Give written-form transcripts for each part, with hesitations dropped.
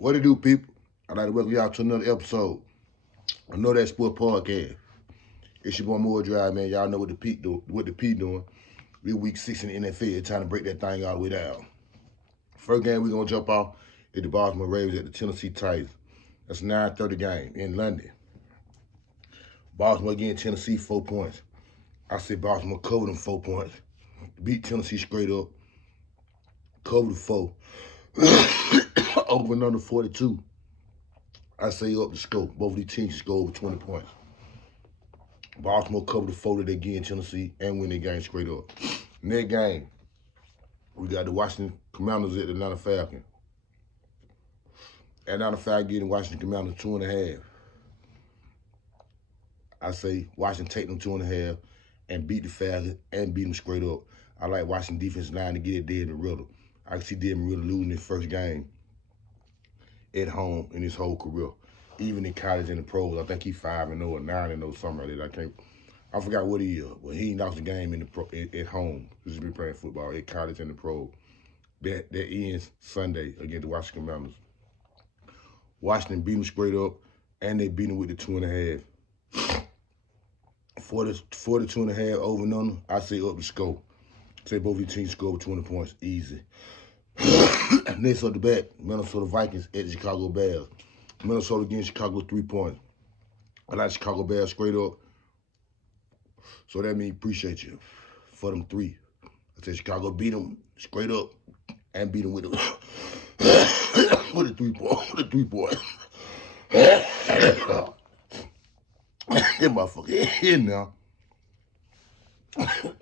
What it do, people? I'd like to welcome y'all to another episode of Know That Sport Podcast. It's your boy Moore Drive, man. Y'all know what the P doing. We week 6 in the NFL, trying to break that thing all the way down. First game we're gonna jump off is the Baltimore Ravens at the Tennessee Titans. That's a 9:30 game in London. Baltimore again, Tennessee 4 points. I say Baltimore cover them 4 points. Beat Tennessee straight up. Cover the 4. Over and under 42. I say up the scope. Both of these teams score over 20 points. Baltimore cover the 4 that they get in Tennessee and win their game straight up. Next game, we got the Washington Commanders at the Atlanta Falcons. Atlanta Falcons getting Washington Commanders 2.5. I say Washington take them 2.5 and beat the Falcons and beat them straight up. I like Washington defensive line to get it dead in the riddle. I can see Desmond Riddle losing his first game at home in his whole career. Even in college and the pros, I think he's 5-0 or 9-0, something like that. I forgot what he is, but he lost the game in at home. He's been playing football at college and the pro. That ends Sunday against the Washington Commanders. Washington beat them straight up, and they beat them with the 2.5. 42.5 over and under. I say up the score. Say both of these teams score over 20 points, easy. Next up the bat, Minnesota Vikings at the Chicago Bears. Minnesota getting Chicago 3 points. I like Chicago Bears straight up. So that means appreciate you for them 3. I said Chicago beat them straight up and beat them with the with a 3 point. With a 3 point. Get my fucking head now.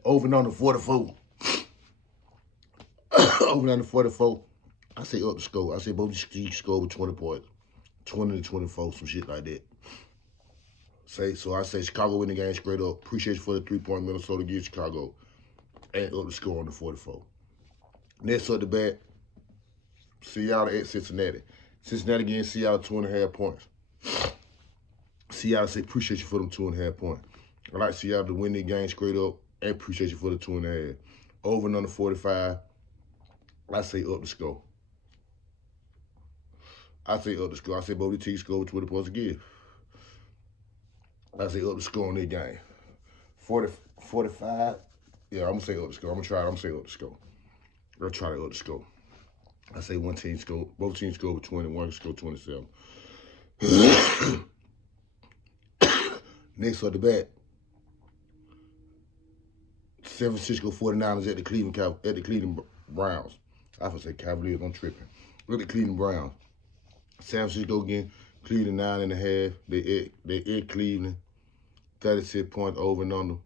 Over and under 44. Over and under 44. I say up the score. I say both teams score over 20 points. 20 to 24, some shit like that. So I say Chicago win the game straight up. Appreciate you for the 3-point. Minnesota give Chicago. And up the score on the 44. Next up the bat, Seattle at Cincinnati. Cincinnati getting Seattle 2.5 points. Seattle say appreciate you for them 2.5 points. I like Seattle to win the game straight up and appreciate you for the 2.5. Over and under 45. I say up the score. I say up the score. I say both the teams score over 20 points again. I say up the score on their game. 45. Yeah, I'm going to say up the score. I'm going to try it. I'm going to say up the score. I'll try to up the score. I say one team score. Both teams score over 20. One score 27. Next up the bat, San Francisco 49ers at the Cleveland Browns. I was say Cavaliers, I'm tripping. Look at the Cleveland Browns. San Francisco again, Cleveland 9.5. They at Cleveland, 36 points over and under.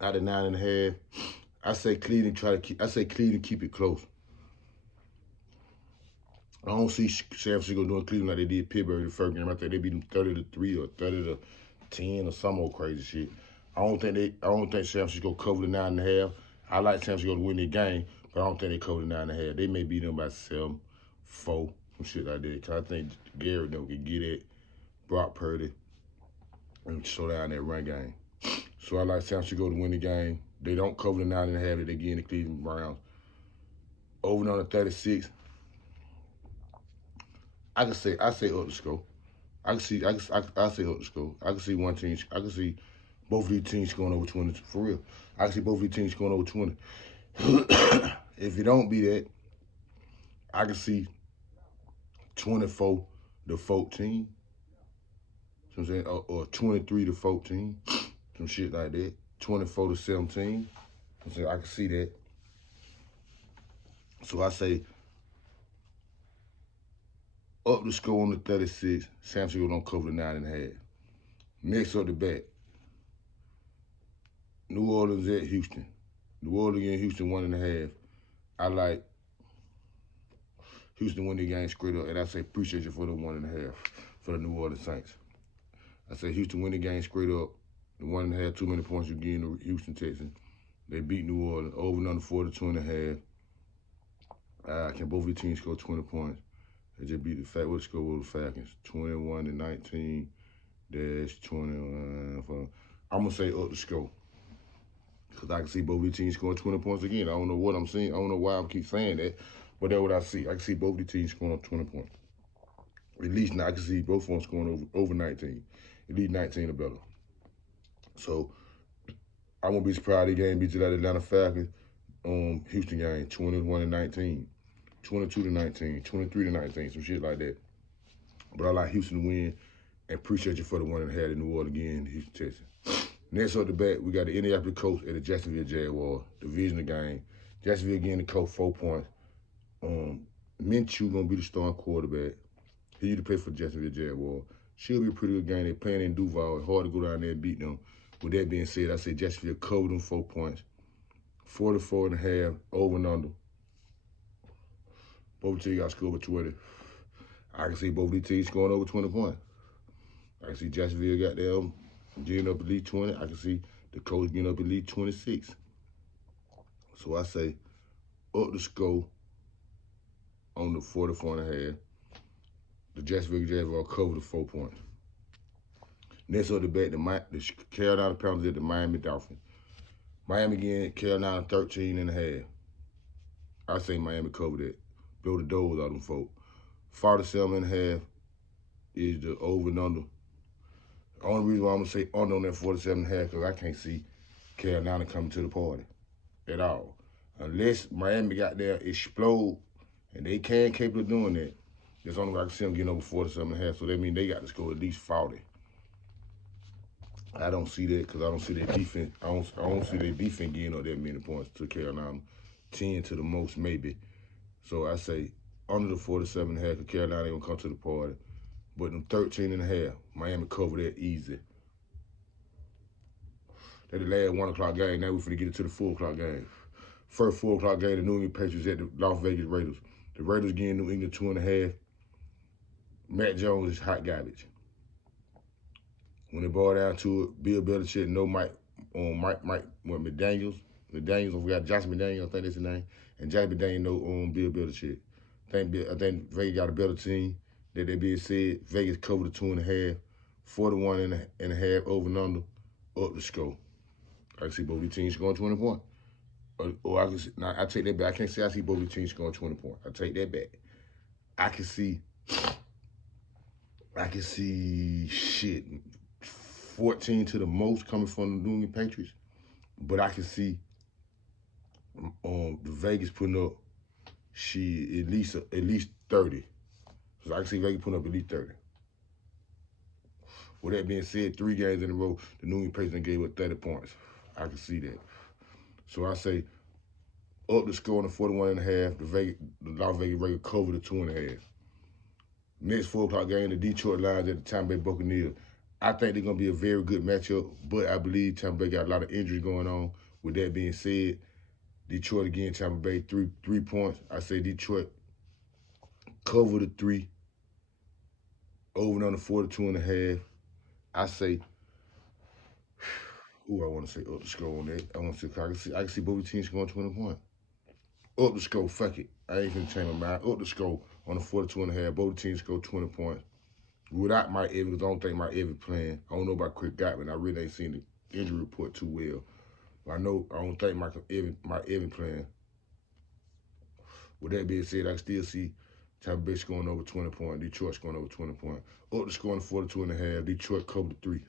Out of 9.5. I say Cleveland keep it close. I don't see San Francisco doing Cleveland like they did Pittsburgh the first game. I think they beat them 30-3 or 30-10 or some old crazy shit. I don't think San Francisco cover the 9.5. I like San Francisco to win their game, but I don't think they cover the 9.5. They may beat them by 7, 4, some shit like that. Cause I think Gary can get it, Brock Purdy, and slow down that run game. So I like San Francisco to win the game. They don't cover the 9.5 that they get in the Cleveland Browns. Over and under 36. I say up the score. I say up the score. I can see one team. I can see both of these teams scoring over 20 for real. I can see both of these teams scoring over 20. If it don't be that, I can see 24 to 14. I'm saying, or 23 to 14, some shit like that. 24 to 17. I'm saying I can see that. So I say up the score on the 36. San Francisco don't cover the 9.5. Next up the bat, New Orleans at Houston. New Orleans and Houston 1.5. I like Houston win the game straight up, and I say appreciate you for the 1.5 for the New Orleans Saints. I say Houston win the game straight up. The 1.5, too many points you get in the Houston Texans. They beat New Orleans over and under 42.5. Can both of the teams score 20 points? They just beat the score over the Falcons 21-19. Dash 21. I'm gonna say up the score. Because I can see both of the teams scoring 20 points again. I don't know what I'm seeing. I don't know why I keep saying that. But that's what I see. I can see both of the teams scoring 20 points. At least now I can see both of them scoring over 19. At least 19 or better. So I won't be surprised the game beats that Atlanta Falcons Houston game, 21-19, 22-19, 23-19, some shit like that. But I like Houston to win and appreciate you for the one that had in New Orleans again, Houston, Texas. Next up the bat, we got the Indianapolis Colts at the Jacksonville Jaguars, divisional game. Jacksonville again, the Colts, 4 points. Minshew gonna be the starting quarterback. He used to play for the Jacksonville Jaguars. Should be a pretty good game. They're playing in Duval. It's hard to go down there and beat them. With that being said, I say Jacksonville covered them 4 points. 44.5 over and under. Both teams got scored over 20. I can see both these teams scoring over 20 points. I can see Jacksonville got them getting up at least 20. I can see the Colts getting up at least 26. So I say up the score on the 44.5. The Jacksonville Jaguars cover the 4 points. Next up the bet, the Carolina Panthers at the Miami Dolphins. Miami again, Carolina 13.5. I say Miami cover that. Blow the doors out of them folk. 47.5 is the over and under. The only reason why I'm going to say under on that 47.5 because I can't see Carolina coming to the party at all. Unless Miami got there explode, and they can capable of doing that. That's the only way I can see them getting over 47.5. So that means they got to score at least 40. I don't see that because I don't see their defense. I don't see their defense getting up that many points to Carolina. 10 to the most, maybe. So I say under the 47.5 because Carolina ain't going to come to the party. But in 13.5, Miami cover that easy. That's the last 1 o'clock game. Now we're finna get into the 4 o'clock game. First 4 o'clock game, the New England Patriots at the Las Vegas Raiders. The Raiders getting New England 2.5. Matt Jones is hot garbage. When it boiled down to it, Bill Belichick, no Mike McDaniels. I forgot Josh McDaniels, I think that's his name. And Josh McDaniels, no Bill Belichick. I think Vegas got a better team. That being said, Vegas covered the 2.5, 41.5 over and under, up the score. I can see both these teams scoring 20 points. Or I can see, now I take that back. I can't say I see both these teams scoring 20 points. I take that back. I can see shit 14 to the most coming from the New England Patriots, but I can see the Vegas putting up at least 30. So I can see Vegas putting up at least 30. With that being said, 3 games in a row, the New England Patriots gave up 30 points. I can see that. So I say up the score on the 41.5, the Las Vegas Raiders cover the 2.5. Next 4 o'clock game, the Detroit Lions at the Tampa Bay Buccaneers. I think they're going to be a very good matchup, but I believe Tampa Bay got a lot of injuries going on. With that being said, Detroit again, Tampa Bay, 3 points. I say Detroit cover the 3, over and under 42.5. I say, I want to say up the score on that. I can see both teams scoring 20 points. Up the score, fuck it. I ain't finna change my mind. Up the score on the 42.5. Both teams score 20 points. Without Mike Evans, I don't think Mike Evans playing. I don't know about Chris Godwin. I really ain't seen the injury report too well. But I don't think Mike Evans playing. With that being said, I can still see Tampa Bay scoring over 20 points. Detroit scoring over 20 points. Up the score on the 42.5. Detroit covered the 3.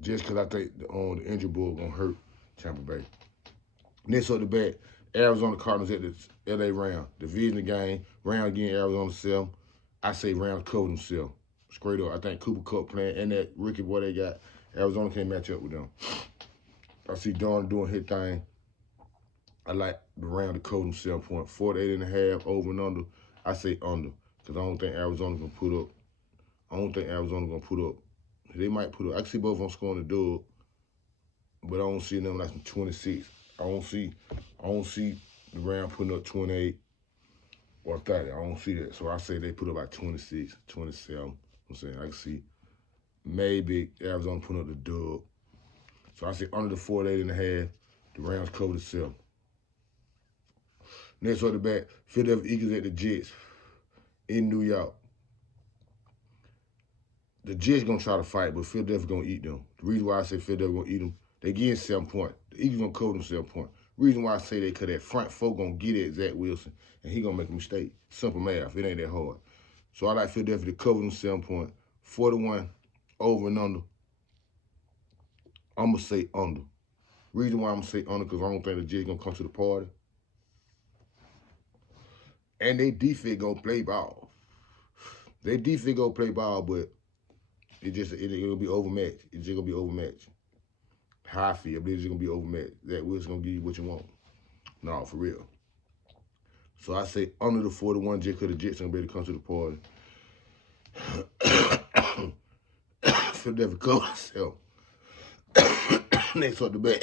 Just because I think the injury bug going to hurt Tampa Bay. Next up the bat, Arizona Cardinals at the LA Rams. Division game. Rams again, Arizona 7. I say Rams cover themselves. Straight up. I think Cooper Kupp playing and that rookie boy they got. Arizona can't match up with them. I see Darnold doing his thing. I like the Rams to cover themselves point. 48.5 over and under. I say under. Because I don't think Arizona's going to put up. They might put up. I can see both of them scoring the dub. But I don't see them like 26. I don't see the Rams putting up 28 or 30. I don't see that. So I say they put up like 26, 27. I'm saying I can see maybe Arizona putting up the dub. So I say under the 48.5, the Rams cover the 7. Next on the back, Philadelphia Eagles at the Jets in New York. The Jets gonna try to fight, but Philadelphia gonna eat them. The reason why I say Philadelphia gonna eat them, they getting 7 points. The Eagles gonna cover them 7 points. Reason why I say that, because that front four gonna get at Zach Wilson, and he gonna make a mistake. Simple math. It ain't that hard. So I like Philadelphia to cover them 7 points. 41 over and under. I'm going to say under. Reason why I'm going to say under, because I don't think the Jets going to come to the party. And they defense going to play ball. They defense going to play ball, but it'll be overmatched. It's just going to be overmatched. How I feel, I believe it's going to be overmatched. That Wilson going to give you what you want. No, for real. So I say under the 41 just because the Jets going to be able to come to the party. Philadelphia cover themselves. Next on the back.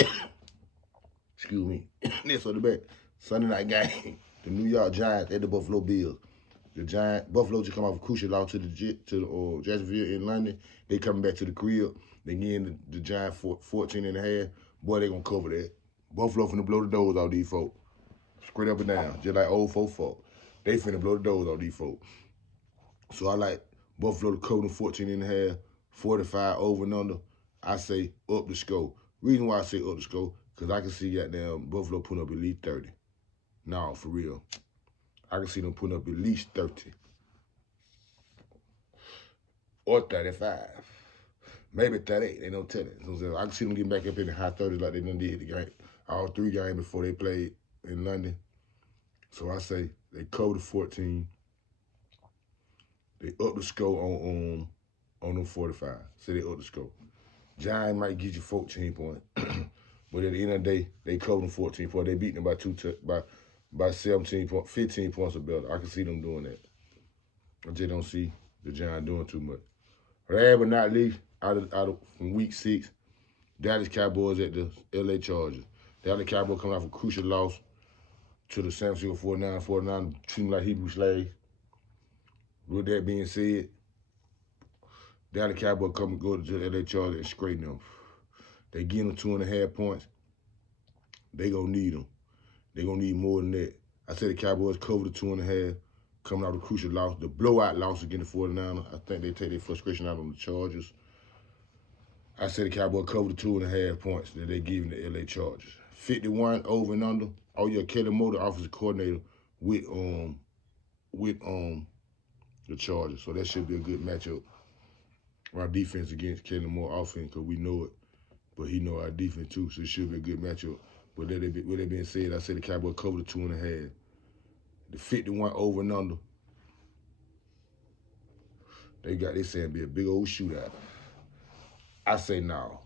Excuse me. Next on the back. Sunday night game. The New York Giants at the Buffalo Bills. Buffalo just come off a crucial loss to Jacksonville in London. They coming back to the crib. They getting the Giants 14 and a half. Boy, they gonna cover that. Buffalo finna blow the doors off these folks. Straight up and down. Just like old folk. They finna blow the doors off these folks. So I like Buffalo to cover them 14 and a half, 45 over and under. I say up the score. Reason why I say up the score, because I can see goddamn Buffalo putting up at least 30. No, for real. I can see them putting up at least 30. Or 35. Maybe 38. They don't tell it. So I can see them getting back up in the high 30s like they done did the game. All 3 games before they played in London. So I say they cover the 14. They up the score on them 45. Say they up the score. Giants might get you 14 points. But at the end of the day, they cover them 14 points. They beat them by 17 points, 15 points or better. I can see them doing that. I just don't see the Giants doing too much. Last but not least, out of from week 6, Dallas Cowboys at the LA Chargers. Dallas Cowboys coming off a crucial loss to the San Francisco 49ers. 49ers seem like Hebrew slaves. With that being said, Dallas Cowboys go to the LA Chargers and scrape them. They get them 2.5 points. They gonna need them. They gonna need more than that. I said the Cowboys cover the 2.5, coming out of the crucial loss, the blowout loss against the 49ers. I think they take their frustration out on the Chargers. I said the Cowboys cover the 2.5 points that they giving the LA Chargers. 51 over and under. Oh yeah, Kelly Moore, the offensive coordinator, with the Chargers. So that should be a good matchup. Our defense against Kelly Moore offense, because we know it, but he know our defense too, so it should be a good matchup. But with that being said, I said the Cowboys cover the 2.5. The 51 over and under. They saying be a big old shootout. I say no.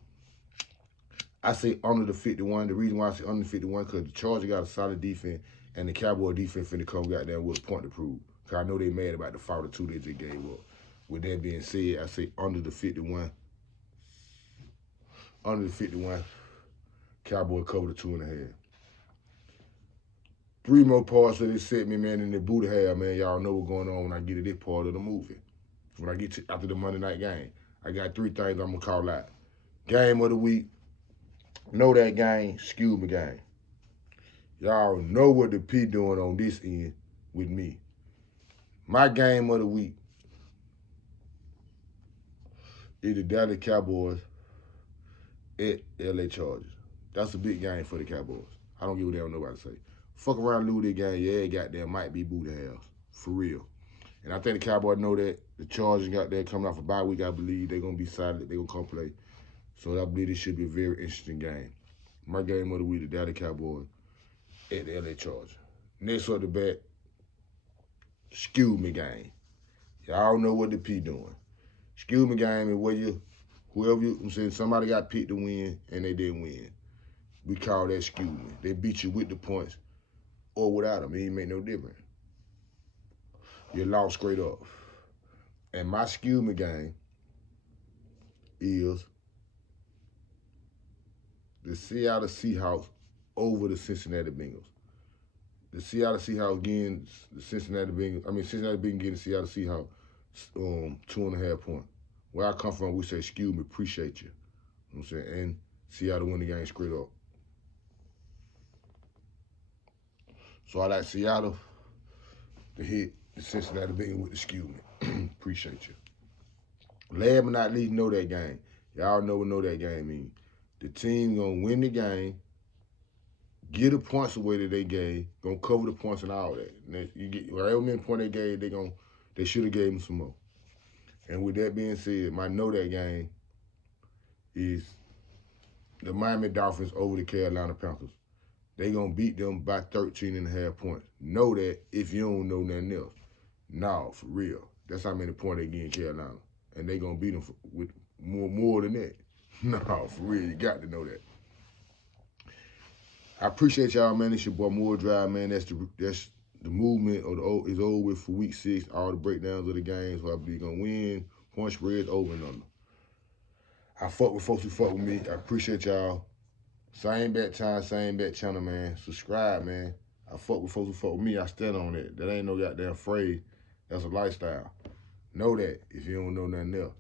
I say under the 51. The reason why I say under the 51, because the Chargers got a solid defense, and the Cowboy defense finna come goddamn with a point to prove. Because I know they mad about the 42 they just gave up. With that being said, I say under the 51. Under the 51, Cowboy cover the 2.5. 3 more parts of this segment, man, in the booty hair, man. Y'all know what's going on when I get to this part of the movie. When I get to after the Monday night game, I got 3 things I'm gonna call out. Game of the week. Know that game. Excuse me, game. Y'all know what the P doing on this end with me. My game of the week is the Dallas Cowboys at LA Chargers. That's a big game for the Cowboys. I don't give a damn what nobody say. Fuck around, lose this game. Yeah, goddamn might be booty house. For real. And I think the Cowboys know that. The Chargers got that coming off a bye week. I believe they're going to be solid. They're going to come play. So I believe this should be a very interesting game. My game of the week, the Dallas Cowboys at the LA Chargers. Next up the bat, excuse me game. Y'all know what the P doing. Excuse me game is where I'm saying somebody got picked to win and they didn't win. We call that excuse me. They beat you with the points or without them. It ain't make no difference. You lost straight up. And my excuse me game is the Seattle Seahawks over the Cincinnati Bengals. The Seattle Seahawks against the Cincinnati Bengals. Cincinnati Bengals getting the Seattle Seahawks 2.5 points. Where I come from, we say, excuse me, appreciate you. You know what I'm saying? And Seattle win the game straight up. So I like Seattle to hit the Cincinnati Bengals with the excuse me. Appreciate you. Last but not least, know that game. Y'all know that game means. The team gonna win the game, get the points away that they gave, gonna cover the points and all that. And you get whatever many points they gave, they gonna They should have gave him some more. And with that being said, my know that game is the Miami Dolphins over the Carolina Panthers. They going to beat them by 13.5 points. Know that if you don't know nothing else. No, for real. That's how many points they get in Carolina. And they going to beat them with more than that. No, for real. You got to know that. I appreciate y'all, man. It's your boy Moore Drive, man. That's the movement is over with for week 6. All the breakdowns of the games. Who I believe going to win. Point spreads over and under. I fuck with folks who fuck with me. I appreciate y'all. Same bat time, same bat channel, man. Subscribe, man. I fuck with folks who fuck with me. I stand on that. That ain't no goddamn phrase. That's a lifestyle. Know that if you don't know nothing else.